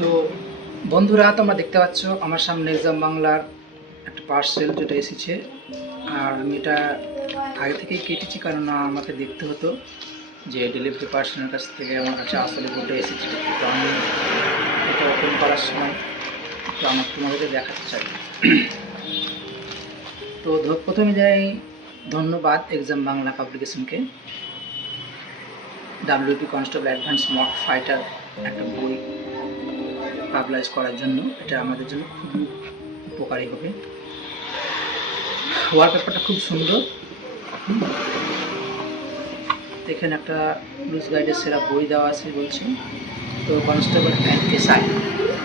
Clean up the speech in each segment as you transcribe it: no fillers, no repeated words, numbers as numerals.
তো বন্ধুরা, তোমরা দেখতে পাচ্ছ আমার সামনে এক্সাম বাংলার একটা পার্সেল যেটা এসেছে। আর আমি এটা আগে থেকেই কেটেছি, কারণ আমাকে দেখতে হতো যে ডেলিভারি পার্সনের কাছ থেকে আমার কাছে আসলে বইটা এসেছে। তো আমি এটা ওপেন করার সময় তো আমার তোমাদেরকে দেখাতে চাই। তো প্রথমে যাই ধন্যবাদ এক্সাম বাংলা পাবলিকেশনকে, WP constable advance mock fighter একটা বই পাবলাইজ করার জন্য। এটা আমাদের জন্য খুবই উপকারী হবে। ওয়ালপেপারটা খুব সুন্দর। এখানে একটা পুলিশ গাইডের সেরা বই দেওয়া আছে বলছি। তো কনস্টেবল অ্যান্ড SI,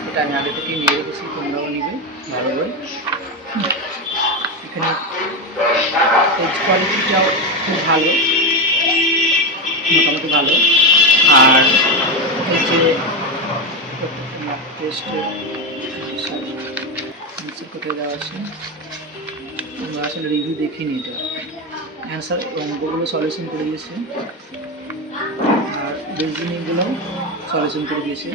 এটা আমি আগে থেকেই নিয়ে রেখেছি, তোমরাও নিবে, ভালো বই। এখানে পেজ কোয়ালিটিটাও খুব ভালো, মোটামুটি ভালো। আর এই যে টেস্টের কোথায় দেওয়া আছে, আমরা আসলে রিভিউ দেখিনি, এটা অ্যান্সার অঙ্কগুলো সলিউশন করে দিয়েছে আর রিজনিংগুলো সলিউশন করে দিয়েছে।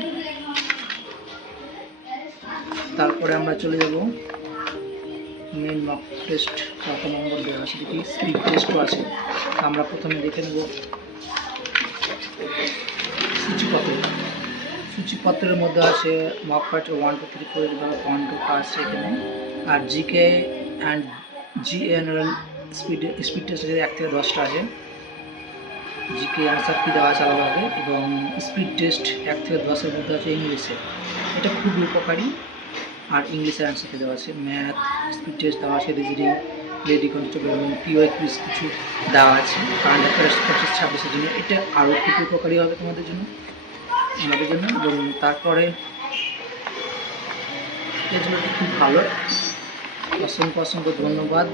তারপরে আমরা চলে যাব মেন মক টেস্ট, কত নম্বর দেওয়া আছে দেখি। স্পিড টেস্টও আছে। আমরা প্রথমে দেখে নেব সূচিপত্রের মধ্যে আছে মক ফাইটার 1 2 3 4 এভাবে 1 2 আছে এখানে। আর GK and general speed test আছে 1 থেকে 10টা আছে। জিকে আনসার কি দেওয়া আছে আলাদাভাবে, এবং স্পিড টেস্ট 1 থেকে 10-এর মধ্যে আছে ইংলিশে। এটা খুবই উপকারী। আর ইংলিশের অ্যান্সার কি দেওয়া আছে, ম্যাথ স্পিড টেস্ট দেওয়া আছে, রিজনিং, লেডি কনস্টেবল এবং PY কুইজ কিছু দেওয়া আছে। কারেন্ট অ্যাফেয়ার্স 25-26-এর জন্য এটা আরও খুব উপকারী হবে তোমাদের জন্য, আমাদের জন্য। এবং তারপরে এগুলোটি খুব ভালো। অসংখ্য ধন্যবাদ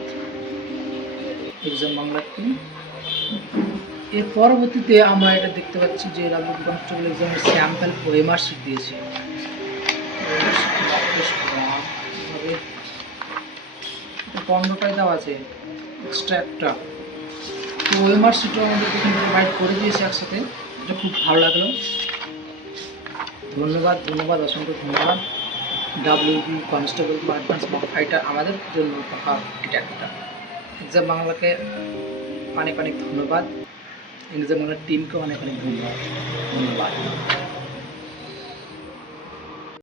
এক্সাম বাংলাকে। এর পরবর্তীতে আমরা এটা দেখতে পাচ্ছি যে WP কনস্টেবল এক্সামের স্যাম্পল ওএমআর শিট দিয়েছে। 15টায় দেওয়া আছে এক্সট্রা একটা। তো ওএমআর শিটও আমাদের এখানে প্রোভাইড করে দিয়েছে একসাথে, এটা খুব ভালো লাগলো। ধন্যবাদ, অসংখ্য ধন্যবাদ WP constable advance mock fighter, আমাদের জন্য উপহার এটা একটা। এক্সাম বাংলাকে অনেক ধন্যবাদ, এক্সাম বাংলার টিমকে অনেক ধন্যবাদ।